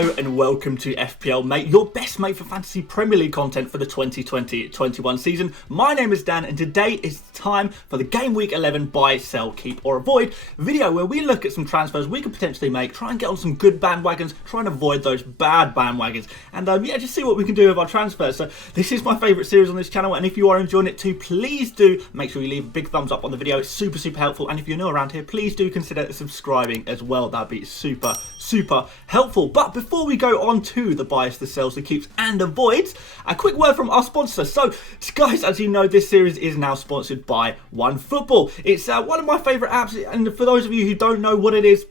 Hello and welcome to FPL Mate, your best mate for fantasy Premier League content for the 2020-21 season. My name is Dan and today is the time for the Game Week 11 Buy, Sell, Keep or Avoid video where we look at some transfers we could potentially make, try and get on some good bandwagons, try and avoid those bad bandwagons and just see what we can do with our transfers. So this is my favourite series on this channel and if you are enjoying it too, please do make sure you leave a big thumbs up on the video. It's super helpful, and if you're new around here, please do consider subscribing as well. That'd be super helpful. But before we go on to the buys, the sells, the keeps and avoids, a quick word from our sponsor. So guys, as you know, this series is now sponsored by OneFootball. It's one of my favourite apps, and for those of you who don't know what it is,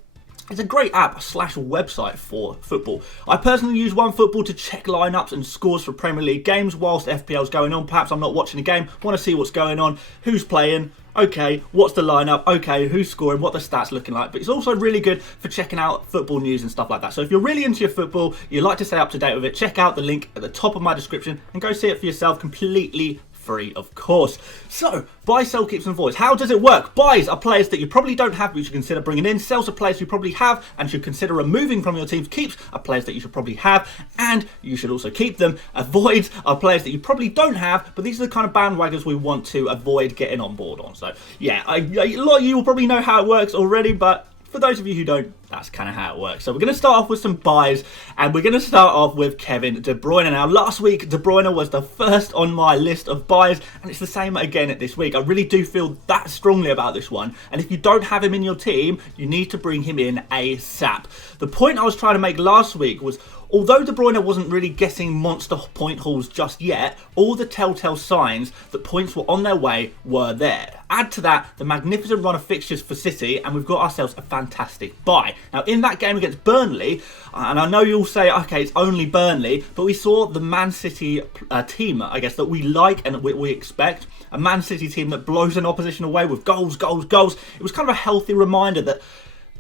it's a great app / website for football. I personally use OneFootball to check lineups and scores for Premier League games whilst FPL's going on. Perhaps I'm not watching a game, want to see what's going on, who's playing, okay, what's the lineup, okay, who's scoring, what the stats looking like. But it's also really good for checking out football news and stuff like that. So if you're really into your football, you like to stay up to date with it, check out the link at the top of my description and go see it for yourself, completely free, of course. So, buy, sell, keeps and avoids. How does it work? Buys are players that you probably don't have but you should consider bringing in. Sells are players you probably have and should consider removing from your team. Keeps are players that you should probably have and you should also keep them. Avoids are players that you probably don't have, but these are the kind of bandwagons we want to avoid getting on board on. So yeah, a lot of you will probably know how it works already, but for those of you who don't, that's kind of how it works. So we're going to start off with some buys, and we're going to start off with Kevin De Bruyne. Now, last week, De Bruyne was the first on my list of buys, and it's the same again this week. I really do feel that strongly about this one, and if you don't have him in your team, you need to bring him in ASAP. The point I was trying to make last week was, although De Bruyne wasn't really getting monster point hauls just yet, all the telltale signs that points were on their way were there. Add to that the magnificent run of fixtures for City, and we've got ourselves a fantastic buy. Now, in that game against Burnley, and I know you'll say, okay, it's only Burnley, but we saw the Man City team, I guess, that we like and we expect. A Man City team that blows an opposition away with goals. It was kind of a healthy reminder that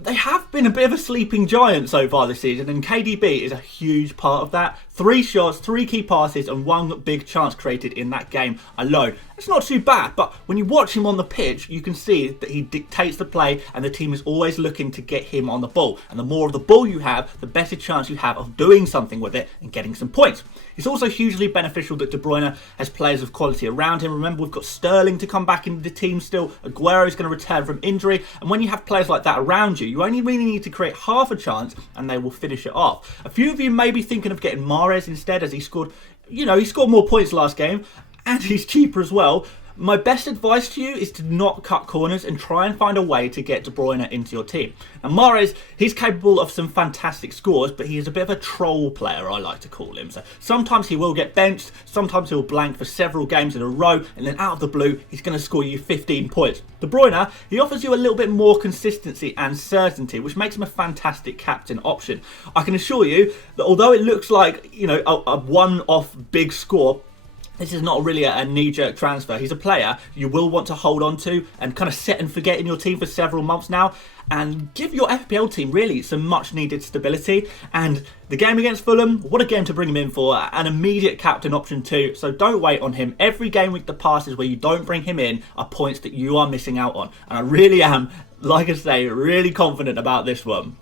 they have been a bit of a sleeping giant so far this season, and KDB is a huge part of that. 3 shots, 3 key passes, and 1 big chance created in that game alone. It's not too bad, but when you watch him on the pitch, you can see that he dictates the play, and the team is always looking to get him on the ball. And the more of the ball you have, the better chance you have of doing something with it and getting some points. It's also hugely beneficial that De Bruyne has players of quality around him. Remember, we've got Sterling to come back into the team still. Aguero is going to return from injury. And when you have players like that around you, you only really need to create half a chance and they will finish it off. A few of you may be thinking of getting Mahrez instead, as he scored, he scored more points last game and he's cheaper as well. My best advice to you is to not cut corners and try and find a way to get De Bruyne into your team. Now, Mahrez, he's capable of some fantastic scores, but he is a bit of a troll player, I like to call him. So sometimes he will get benched, sometimes he'll blank for several games in a row, and then out of the blue, he's going to score you 15 points. De Bruyne, he offers you a little bit more consistency and certainty, which makes him a fantastic captain option. I can assure you that although it looks like, a one-off big score, this is not really a knee-jerk transfer. He's a player you will want to hold on to and kind of set and forget in your team for several months now and give your FPL team really some much-needed stability. And the game against Fulham, what a game to bring him in for. An immediate captain option too, so don't wait on him. Every game week that passes where you don't bring him in are points that you are missing out on. And I really am, like I say, really confident about this one.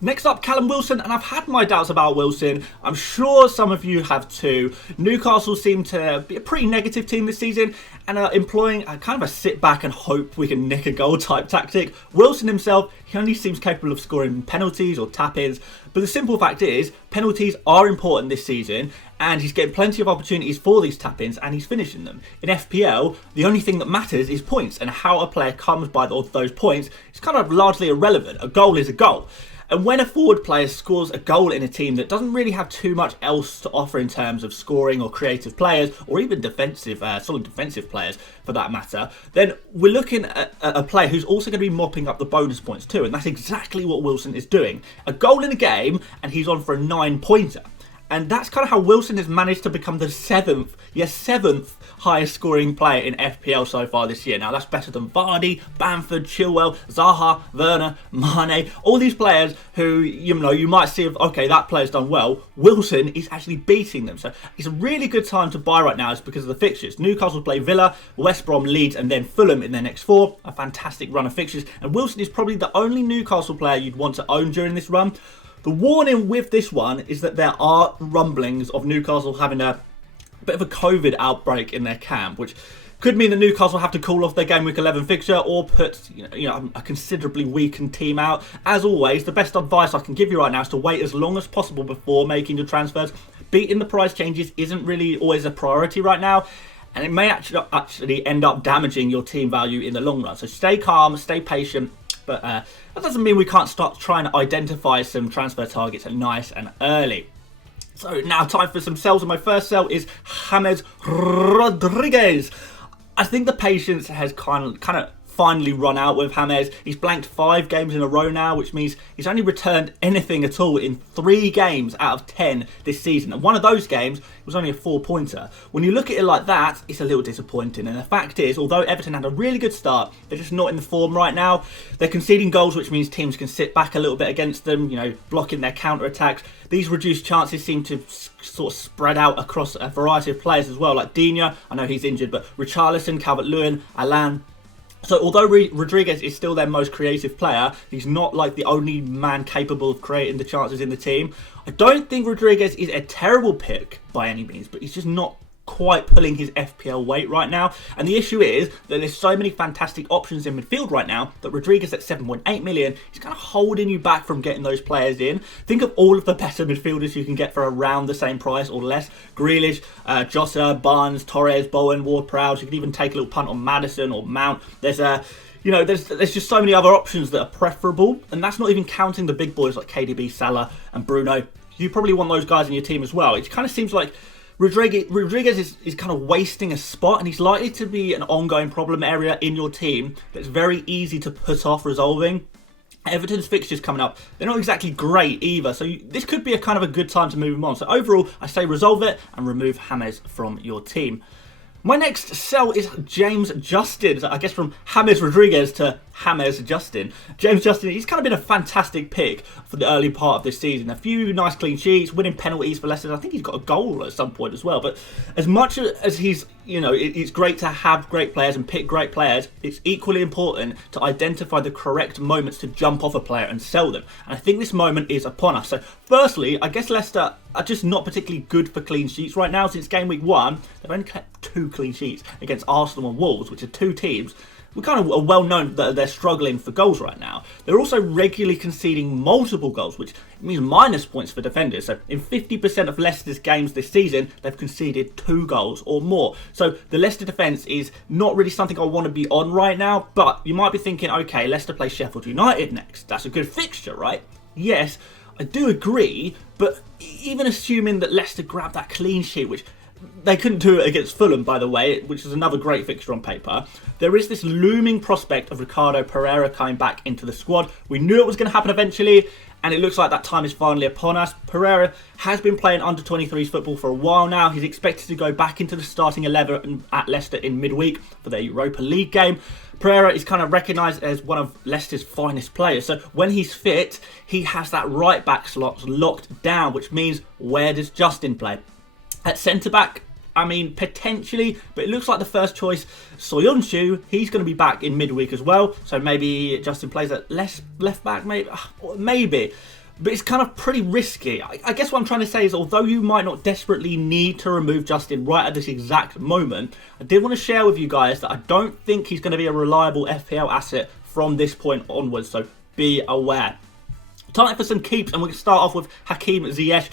Next up, Callum Wilson, and I've had my doubts about Wilson. I'm sure some of you have too. Newcastle seem to be a pretty negative team this season and are employing a kind of a sit back and hope we can nick a goal type tactic. Wilson himself, he only seems capable of scoring penalties or tap-ins, but the simple fact is, penalties are important this season and he's getting plenty of opportunities for these tap-ins and he's finishing them. In FPL, the only thing that matters is points, and how a player comes by those points is kind of largely irrelevant. A goal is a goal. And when a forward player scores a goal in a team that doesn't really have too much else to offer in terms of scoring or creative players, or even defensive, solid defensive players for that matter, then we're looking at a player who's also going to be mopping up the bonus points too. And that's exactly what Wilson is doing. A goal in a game, and he's on for a 9-pointer. And that's kind of how Wilson has managed to become the seventh highest scoring player in FPL so far this year. Now that's better than Vardy, Bamford, Chilwell, Zaha, Werner, Mane, all these players who, you might see, okay, that player's done well. Wilson is actually beating them. So it's a really good time to buy right now, is because of the fixtures. Newcastle play Villa, West Brom, Leeds and then Fulham in their next 4. A fantastic run of fixtures. And Wilson is probably the only Newcastle player you'd want to own during this run. The warning with this one is that there are rumblings of Newcastle having a bit of a COVID outbreak in their camp, which could mean that Newcastle have to call off their Game Week 11 fixture or put a considerably weakened team out. As always, the best advice I can give you right now is to wait as long as possible before making your transfers. Beating the price changes isn't really always a priority right now, and it may actually end up damaging your team value in the long run. So stay calm, stay patient, but that doesn't mean we can't start trying to identify some transfer targets nice and early. So now time for some sells, and my first sell is James Rodriguez. I think the patience has kind of finally run out with James. He's blanked 5 games in a row now, which means he's only returned anything at all in 3 games out of 10 this season. And one of those games was only a 4-pointer. When you look at it like that, it's a little disappointing. And the fact is, although Everton had a really good start, they're just not in the form right now. They're conceding goals, which means teams can sit back a little bit against them, blocking their counter-attacks. These reduced chances seem to sort of spread out across a variety of players as well, like Digne, I know he's injured, but Richarlison, Calvert-Lewin, Alan. So although Rodriguez is still their most creative player, he's not like the only man capable of creating the chances in the team. I don't think Rodriguez is a terrible pick by any means, but he's just not quite pulling his FPL weight right now. And the issue is that there's so many fantastic options in midfield right now that Rodriguez at 7.8 million is kind of holding you back from getting those players in. Think of all of the better midfielders you can get for around the same price or less. Grealish, Jota, Barnes, Torres, Bowen, Ward-Prowse. You can even take a little punt on Maddison or Mount. There's just so many other options that are preferable, and that's not even counting the big boys like KDB, Salah and Bruno. You probably want those guys in your team as well. It kind of seems like Rodriguez is kind of wasting a spot, and he's likely to be an ongoing problem area in your team that's very easy to put off resolving. Everton's fixtures coming up, they're not exactly great either, so this could be a kind of a good time to move him on. So overall, I say resolve it and remove James from your team. My next sell is James Justin. I guess from James Rodriguez to James Justin. James Justin, he's kind of been a fantastic pick for the early part of this season. A few nice clean sheets, winning penalties for Leicester. I think he's got a goal at some point as well. But as much as he's, it's great to have great players and pick great players, it's equally important to identify the correct moments to jump off a player and sell them. And I think this moment is upon us. So firstly, I guess Leicester are just not particularly good for clean sheets right now. Since game week 1, they've only kept 2 clean sheets against Arsenal and Wolves, which are 2 teams we kind of are well known that they're struggling for goals right now. They're also regularly conceding multiple goals, which means minus points for defenders. So in 50% of Leicester's games this season, they've conceded 2 goals or more. So the Leicester defence is not really something I want to be on right now, but you might be thinking, okay, Leicester play Sheffield United next. That's a good fixture, right? Yes, I do agree, but even assuming that Leicester grab that clean sheet, which they couldn't do it against Fulham, by the way, which is another great fixture on paper, there is this looming prospect of Ricardo Pereira coming back into the squad. We knew it was going to happen eventually, and it looks like that time is finally upon us. Pereira has been playing under 23s football for a while now. He's expected to go back into the starting 11 at Leicester in midweek for their Europa League game. Pereira is kind of recognised as one of Leicester's finest players. So when he's fit, he has that right back slot locked down, which means where does Justin play? At centre-back, I mean, potentially, but it looks like the first choice, Soyuncu, he's going to be back in midweek as well. So maybe Justin plays at left-back, maybe. But it's kind of pretty risky. I guess what I'm trying to say is, although you might not desperately need to remove Justin right at this exact moment, I did want to share with you guys that I don't think he's going to be a reliable FPL asset from this point onwards. So be aware. Time for some keeps, and we're going to start off with Hakim Ziyech.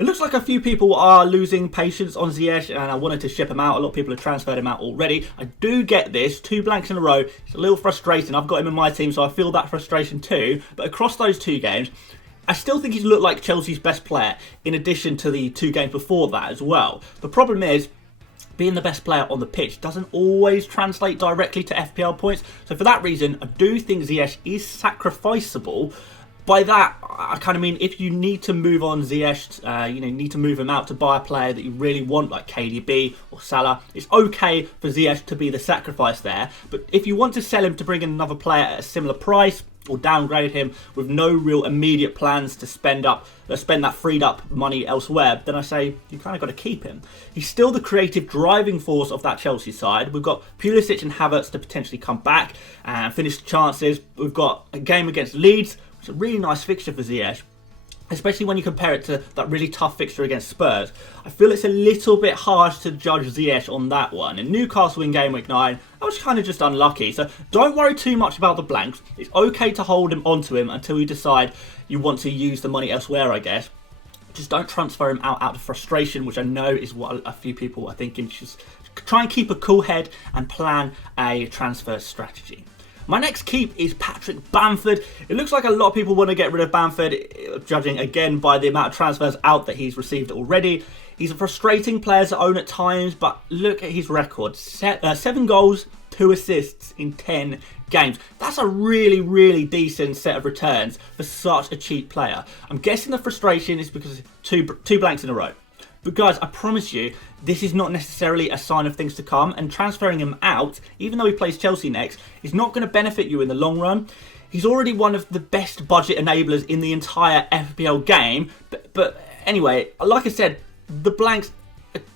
It looks like a few people are losing patience on Ziyech, and I wanted to ship him out. A lot of people have transferred him out already. I do get this. 2 blanks in a row. It's a little frustrating. I've got him in my team, so I feel that frustration too. But across those 2 games, I still think he's looked like Chelsea's best player, in addition to the 2 games before that as well. The problem is, being the best player on the pitch doesn't always translate directly to FPL points. So for that reason, I do think Ziyech is sacrificeable. By that, I kind of mean if you need to move on Ziyech, need to move him out to buy a player that you really want, like KDB or Salah, it's okay for Ziyech to be the sacrifice there. But if you want to sell him to bring in another player at a similar price, or downgrade him with no real immediate plans to spend that freed up money elsewhere, then I say you kind of got to keep him. He's still the creative driving force of that Chelsea side. We've got Pulisic and Havertz to potentially come back and finish chances. We've got a game against Leeds, which is a really nice fixture for Ziyech. especially when you compare it to that really tough fixture against Spurs. I feel it's a little bit harsh to judge Ziyech on that one. And Newcastle in Game Week 9, I was kind of just unlucky. So don't worry too much about the blanks. It's okay to hold him onto him until you decide you want to use the money elsewhere, I guess. Just don't transfer him out of frustration, which I know is what a few people are thinking. Just try and keep a cool head and plan a transfer strategy. My next keep is Patrick Bamford. It looks like a lot of people want to get rid of Bamford, judging again by the amount of transfers out that he's received already. He's a frustrating player to own at times, but look at his record. 7 goals, 2 assists in 10 games. That's a really, really decent set of returns for such a cheap player. I'm guessing the frustration is because two blanks in a row. But guys, I promise you, this is not necessarily a sign of things to come, and transferring him out, even though he plays Chelsea next, is not going to benefit you in the long run. He's already one of the best budget enablers in the entire FPL game, but anyway, like I said, the blanks,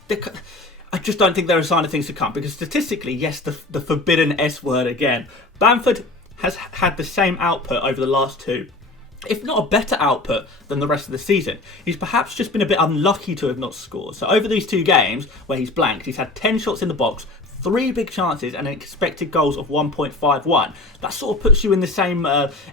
I just don't think they're a sign of things to come, because statistically, yes, the forbidden S word again, Bamford has had the same output over the last 2, if not a better output than the rest of the season. He's perhaps just been a bit unlucky to have not scored. So over these 2 games where he's blanked, he's had 10 shots in the box, 3 big chances and an expected goals of 1.51. That sort of puts you in the same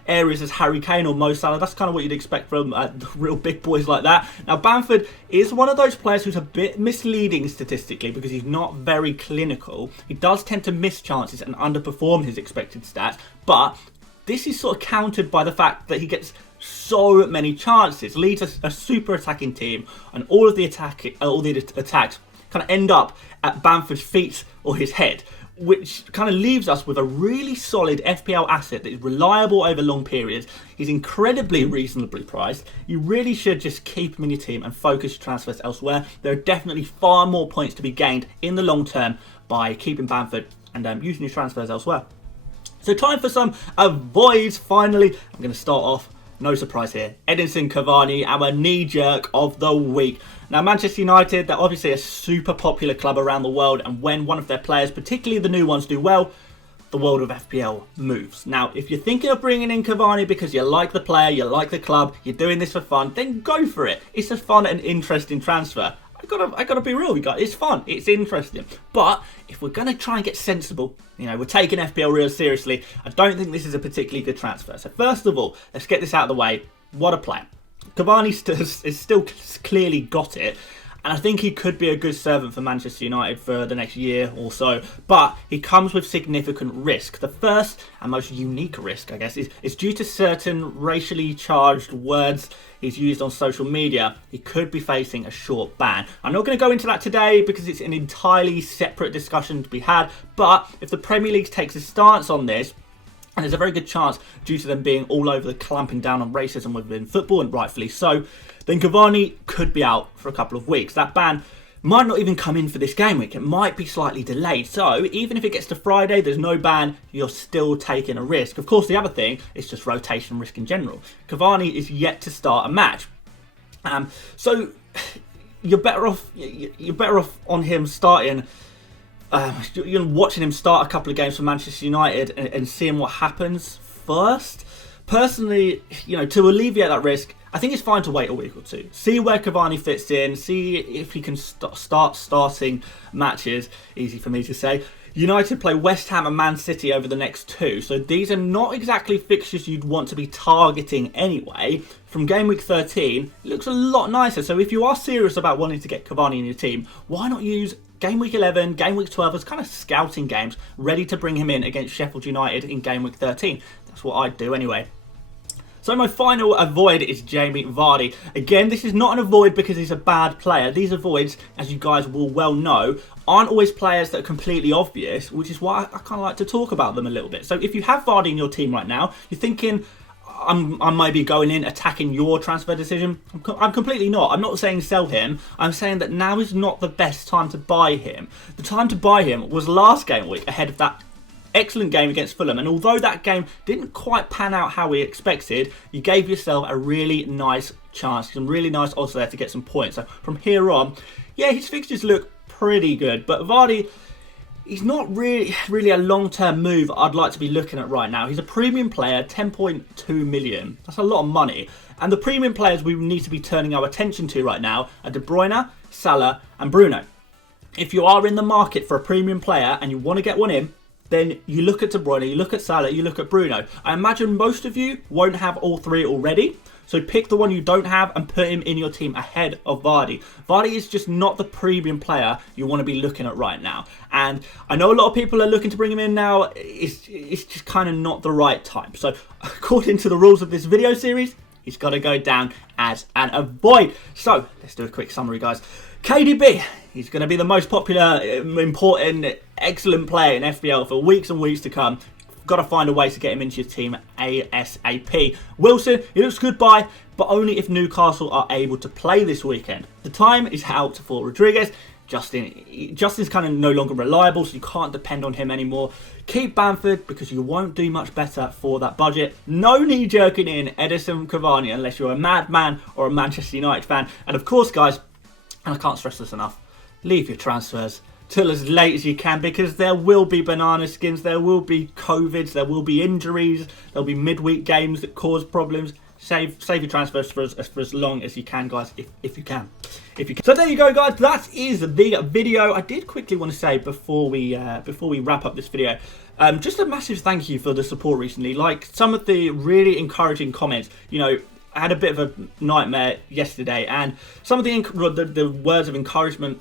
areas as Harry Kane or Mo Salah. That's kind of what you'd expect from real big boys like that. Now Bamford is one of those players who's a bit misleading statistically because he's not very clinical. He does tend to miss chances and underperform his expected stats, but this is sort of countered by the fact that he gets so many chances, leads a super attacking team, and all of the attacks kind of end up at Bamford's feet or his head, which kind of leaves us with a really solid FPL asset that is reliable over long periods. He's incredibly reasonably priced. You really should just keep him in your team and focus your transfers elsewhere. There are definitely far more points to be gained in the long term by keeping Bamford and using your transfers elsewhere. So time for some avoids finally. I'm going to start off, no surprise here, Edinson Cavani, our knee-jerk of the week. Now Manchester United, they're obviously a super popular club around the world, and when one of their players, particularly the new ones, do well, the world of FPL moves. Now if you're thinking of bringing in Cavani because you like the player, you like the club, you're doing this for fun, then go for it. It's a fun and interesting transfer. I gotta be real, you guys. It's fun, it's interesting. But if we're gonna try and get sensible, you know, we're taking FPL real seriously, I don't think this is a particularly good transfer. So first of all, let's get this out of the way. What a player. Cavani is still clearly got it, and I think he could be a good servant for Manchester United for the next year or so, but he comes with significant risk. The first and most unique risk, I guess, is due to certain racially charged words he's used on social media. He could be facing a short ban. I'm not going to go into that today because it's an entirely separate discussion to be had, but if the Premier League takes a stance on this, and there's a very good chance, due to them being all over the clamping down on racism within football, and rightfully so, then Cavani could be out for a couple of weeks. That ban might not even come in for this game week. It might be slightly delayed. So even if it gets to Friday, there's no ban, you're still taking a risk. Of course, the other thing is just rotation risk in general. Cavani is yet to start a match. So you're better off on him starting. You're watching him start a couple of games for Manchester United and seeing what happens first. Personally, you know, to alleviate that risk, I think it's fine to wait a week or two. See where Cavani fits in. See if he can start starting matches. Easy for me to say. United play West Ham and Man City over the next 2. So these are not exactly fixtures you'd want to be targeting anyway. From Game Week 13, it looks a lot nicer. So if you are serious about wanting to get Cavani in your team, why not use Game Week 11, Game Week 12 as kind of scouting games, ready to bring him in against Sheffield United in Game Week 13. That's what I'd do anyway. So my final avoid is Jamie Vardy. Again, this is not an avoid because he's a bad player. These avoids, as you guys will well know, aren't always players that are completely obvious, which is why I kind of like to talk about them a little bit. So if you have Vardy in your team right now, you're thinking, I might be going in, attacking your transfer decision. I'm completely not. I'm not saying sell him. I'm saying that now is not the best time to buy him. The time to buy him was last game week, ahead of that excellent game against Fulham, and although that game didn't quite pan out how we expected, you gave yourself a really nice chance, some really nice odds there to get some points. So from here on, yeah, his fixtures look pretty good, but Vardy, he's not really a long-term move I'd like to be looking at right now. He's a premium player, 10.2 million. That's a lot of money. And the premium players we need to be turning our attention to right now are De Bruyne, Salah and Bruno. If you are in the market for a premium player and you want to get one in, then you look at De Bruyne, you look at Salah, you look at Bruno. I imagine most of you won't have all three already. So pick the one you don't have and put him in your team ahead of Vardy. Vardy is just not the premium player you want to be looking at right now. And I know a lot of people are looking to bring him in now. It's just kind of not the right time. So according to the rules of this video series, he's got to go down as an avoid. So let's do a quick summary, guys. KDB, he's going to be the most popular, important, excellent player in FPL for weeks and weeks to come. Got to find a way to get him into your team ASAP. Wilson, he looks good buy, but only if Newcastle are able to play this weekend. The time is out for Rodriguez. Justin's kind of no longer reliable, so you can't depend on him anymore. Keep Bamford because you won't do much better for that budget. No knee-jerking in Edison Cavani unless you're a madman or a Manchester United fan. And of course, guys, and I can't stress this enough, leave your transfers till as late as you can, because there will be banana skins, there will be COVIDs, there will be injuries, there'll be midweek games that cause problems. Save your transfers for as long as you can, guys, if you can. So there you go, guys. That is the video. I did quickly want to say before we wrap up this video, just a massive thank you for the support recently. Like some of the really encouraging comments, you know. I had a bit of a nightmare yesterday, and some of the words of encouragement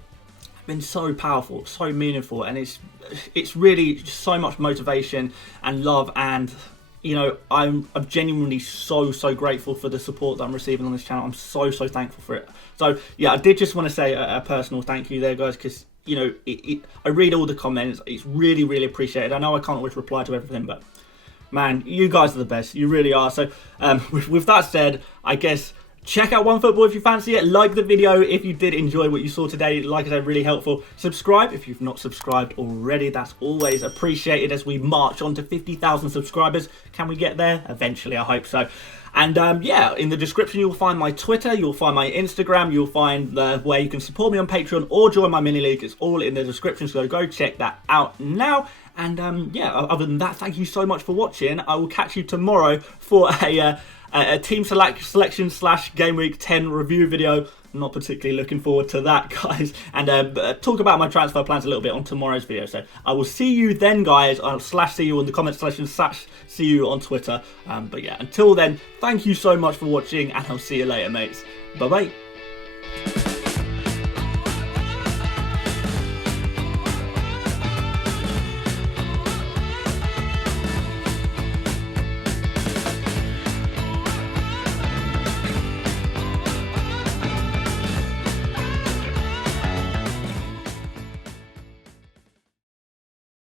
have been so powerful, so meaningful, and it's really just so much motivation and love. And you know, I'm genuinely so grateful for the support that I'm receiving on this channel. I'm so thankful for it. So yeah, I did just want to say a personal thank you there, guys, because you know I read all the comments. It's really appreciated. I know I can't always reply to everything, but man, you guys are the best. You really are. So with that said, I guess check out OneFootball if you fancy it. Like the video if you did enjoy what you saw today. Like I said, really helpful. Subscribe if you've not subscribed already. That's always appreciated as we march on to 50,000 subscribers. Can we get there? Eventually, I hope so. And yeah, in the description you'll find my Twitter, you'll find my Instagram, you'll find where you can support me on Patreon or join my mini league. It's all in the description, so go check that out now. And yeah, other than that, thank you so much for watching. I will catch you tomorrow for a team selection / Game Week 10 review video. I'm not particularly looking forward to that, guys. And talk about my transfer plans a little bit on tomorrow's video. So I will see you then, guys. I'll /see you in the comment section / see you on Twitter. But yeah, until then, thank you so much for watching, and I'll see you later, mates. Bye-bye.